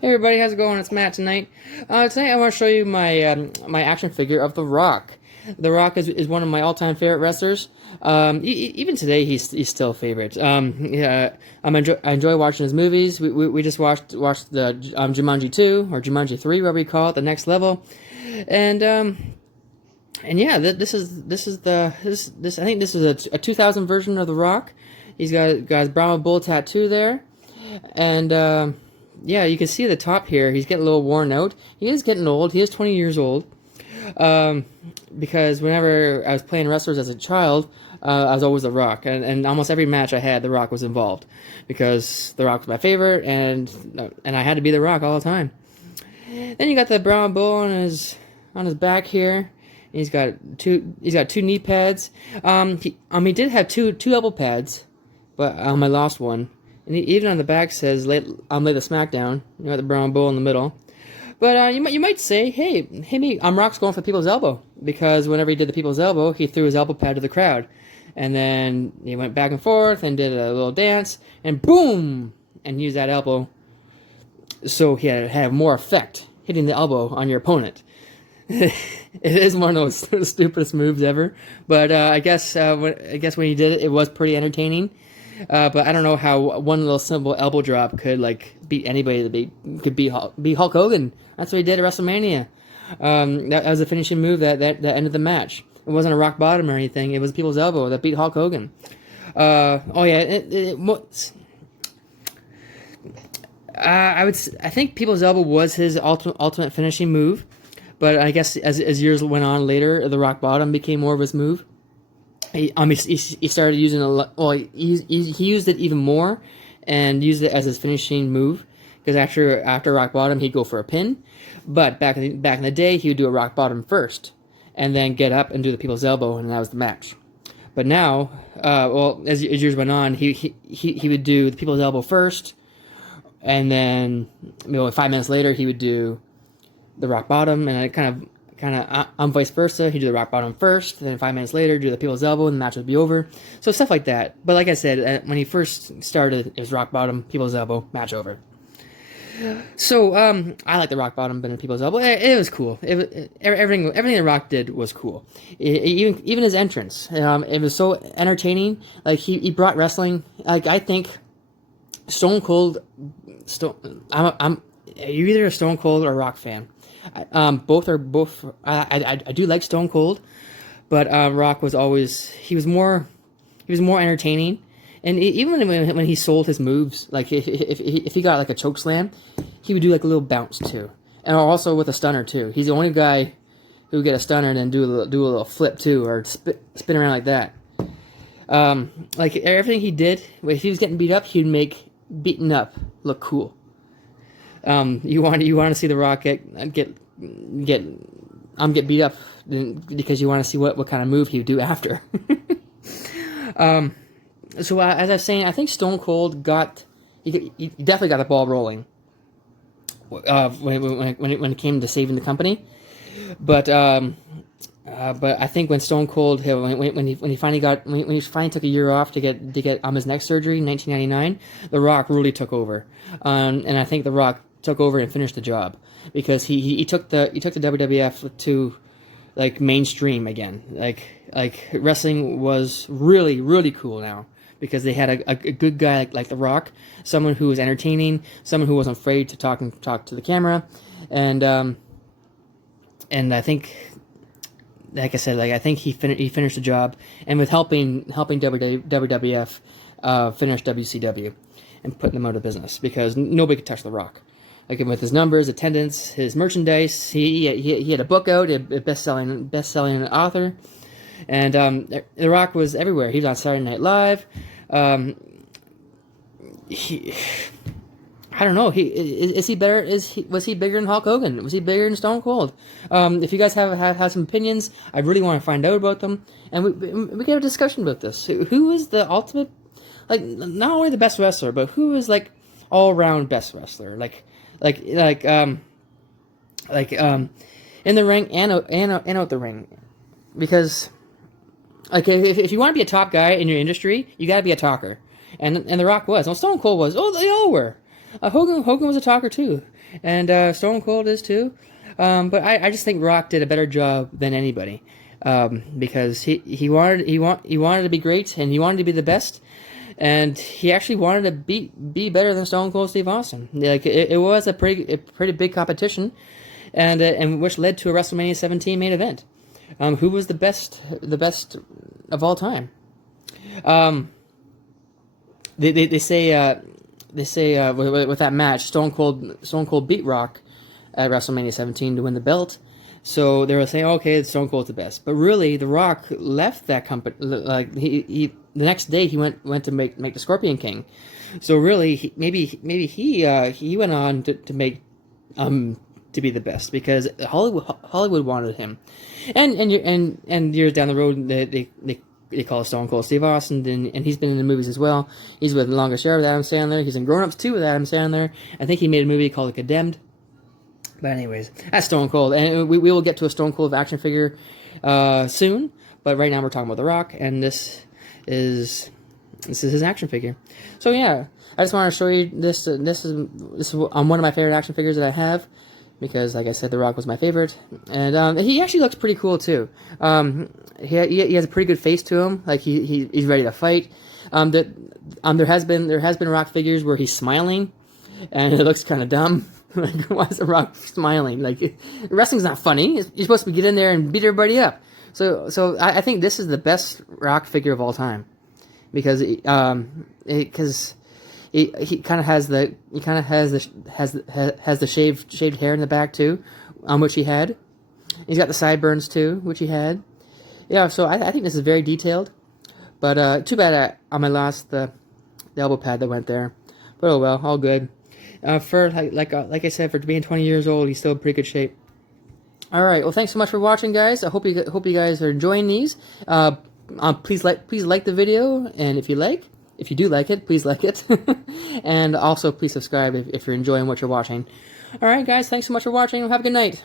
Hey everybody, how's it going? It's Matt tonight. Tonight I want to show you my my action figure of The Rock. The Rock is one of my all-time favorite wrestlers. Even today, he's still a favorite. Yeah, I enjoy watching his movies. We just watched the Jumanji 2 or Jumanji 3, whatever we call it, the next level, and yeah, this is the this I think this is a 2000 version of The Rock. He's got his Brahma Bull tattoo there, and yeah, you can see the top here. He's getting a little worn out. He is getting old. He is 20 years old. Because whenever I was playing wrestlers as a child, I was always The Rock, and almost every match I had, The Rock was involved, because The Rock was my favorite, and I had to be The Rock all the time. Then you got the Brahma Bull on his back here. He's got two knee pads. He did have two elbow pads, but I lost one. And even on the back says lay the SmackDown. You got the Brahma Bull in the middle. But you might say, hey, Rock's going for the People's Elbow, because whenever he did the People's Elbow, he threw his elbow pad to the crowd, and then he went back and forth and did a little dance, and boom, and used that elbow, so he had more effect hitting the elbow on your opponent. It is one of those stupidest moves ever, but I guess when he did it, it was pretty entertaining. But I don't know how one little simple elbow drop could beat anybody. Could beat Hulk Hogan. That's what he did at WrestleMania. That was a finishing move that ended the match. It wasn't a rock bottom or anything. It was People's Elbow that beat Hulk Hogan. Oh yeah, I think People's Elbow was his ultimate finishing move. But I guess as years went on later, the rock bottom became more of his move. He started using he used it even more, and used it as his finishing move, because after rock bottom he'd go for a pin, but back in the day he would do a rock bottom first, and then get up and do the People's Elbow, and that was the match. But now, as years went on, he would do the People's Elbow first, and then 5 minutes later he would do the rock bottom, and it kind of vice versa. He'd do the rock bottom first, then 5 minutes later do the People's Elbow, and the match would be over. So stuff like that. But like I said, when he first started, it was rock bottom, People's Elbow, match over. So I like the rock bottom better than People's Elbow. It was cool. Everything the Rock did was cool. Even his entrance, it was so entertaining. Like he brought wrestling. Like I think Stone Cold. You're either a Stone Cold or a Rock fan. Both. I do like Stone Cold, but Rock was always he was more entertaining, and even when he sold his moves, like if he got like a choke slam, he would do like a little bounce too, and also with a stunner too. He's the only guy who would get a stunner and then do a little flip too, or spin around like that. Like everything he did, if he was getting beat up, he'd make beaten up look cool. You want to see The Rock get beat up, because you want to see what kind of move he would do after. So as I was saying, I think Stone Cold he definitely got the ball rolling when it came to saving the company, but I think when Stone Cold when he finally took a year off to get his neck surgery in 1999, The Rock really took over, and I think The Rock took over and finished the job, because he took the WWF to like mainstream again. Like wrestling was really cool now, because they had a good guy like The Rock, someone who was entertaining, someone who wasn't afraid to talk to the camera, and I think, like I said, I think he finished the job, and with helping WWF finish WCW and putting them out of business, because nobody could touch The Rock. Like with his numbers, attendance, his merchandise, he had a book out, a best-selling author, and The Rock was everywhere. He was on Saturday Night Live. I don't know. Was he bigger than Hulk Hogan? Was he bigger than Stone Cold? If you guys have some opinions, I really want to find out about them, and we can have a discussion about this. Who is the ultimate, like, not only the best wrestler, but who is like all around best wrestler? Like in the ring and out the ring, because like if you want to be a top guy in your industry, you got to be a talker, and The Rock was. Well, Stone Cold was. Oh, they all were. Hogan was a talker too, and Stone Cold is too. But I just think Rock did a better job than anybody, because he wanted to be great, and he wanted to be the best, and he actually wanted to be better than Stone Cold Steve Austin. Like it was a pretty big competition, and which led to a WrestleMania 17 main event. Who was the best of all time? They say with that match, Stone Cold beat Rock at WrestleMania 17 to win the belt. So they were saying, okay, Stone Cold's the best. But really, The Rock left that company. Like he the next day he went to make the Scorpion King. So really, maybe he went on to make to be the best, because Hollywood wanted him. And years down the road, they call Stone Cold Steve Austin, and he's been in the movies as well. He's with The Longest Yard with Adam Sandler. He's in Grown Ups 2 with Adam Sandler. I think he made a movie called Condemned. But anyways, that's Stone Cold, and we will get to a Stone Cold action figure soon. But right now we're talking about The Rock, and this is his action figure. So yeah, I just want to show you this. This is one of my favorite action figures that I have, because, like I said, The Rock was my favorite, and he actually looks pretty cool too. He has a pretty good face to him, like he's ready to fight. There has been Rock figures where he's smiling, and it looks kind of dumb. Like, why is The Rock smiling? Like, wrestling's not funny. You're supposed to get in there and beat everybody up. So I think this is the best Rock figure of all time, because he kind of has the shaved hair in the back too, which he had. He's got the sideburns too, which he had. Yeah, so I think this is very detailed. But too bad on my lost the elbow pad that went there. But oh well, all good. For like I said, for being 20 years old, he's still in pretty good shape. All right, well, thanks so much for watching, guys. I hope you guys are enjoying these. Please like the video, and if you do like it, please like it. And also, please subscribe if you're enjoying what you're watching. All right, guys, thanks so much for watching. Have a good night.